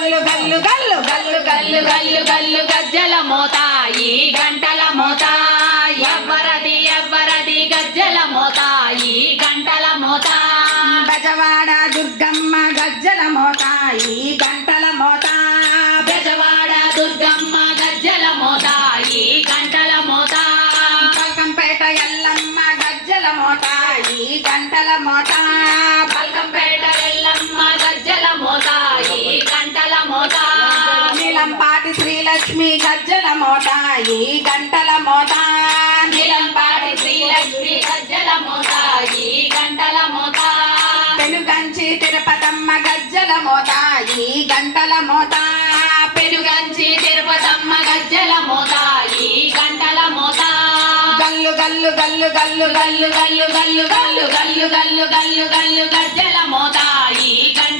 గల్లు గల్లు గల్లు గల్లు గల్లు గల్లు గల్లు గజ్జల మోత ఈ గంటల మోత ఎవ్వరది ఎవ్వరది గజ్జల మోత ఈ గంటల మోత బెజవాడ దుర్గమ్మ గజ్జల మోత ఈ గంటల మోత బెజవాడ దుర్గమ్మ గజ్జల మోత ఈ గంటల మోత బల్కంపేట ఎల్లమ్మ గజ్జల మోత ఈ గంటల మోత బల్కంపేట ఎల్లమ్మ గజ్జల మోత ఈ గంటల మోత నీలంపాటి శ్రీలక్ష్మి గజ్జల మోత ఈ గంటల మోత నీలంపాటి శ్రీలక్ష్మి గజ్జల మోత ఈ గంటల మోత పెనుగంచి తిరుపతమ్మ గజ్జల మోత ఈ గంటల మోత పెనుగంచి తిరుపతమ్మ గజ్జల మోత ఈ గంటల మోత గల్లు గల్లు గల్లు గల్లు గల్లు గల్లు గల్లు గల్లు గల్లు గల్లు గల్లు గల్లు గజ్జల మోత ఈ గంట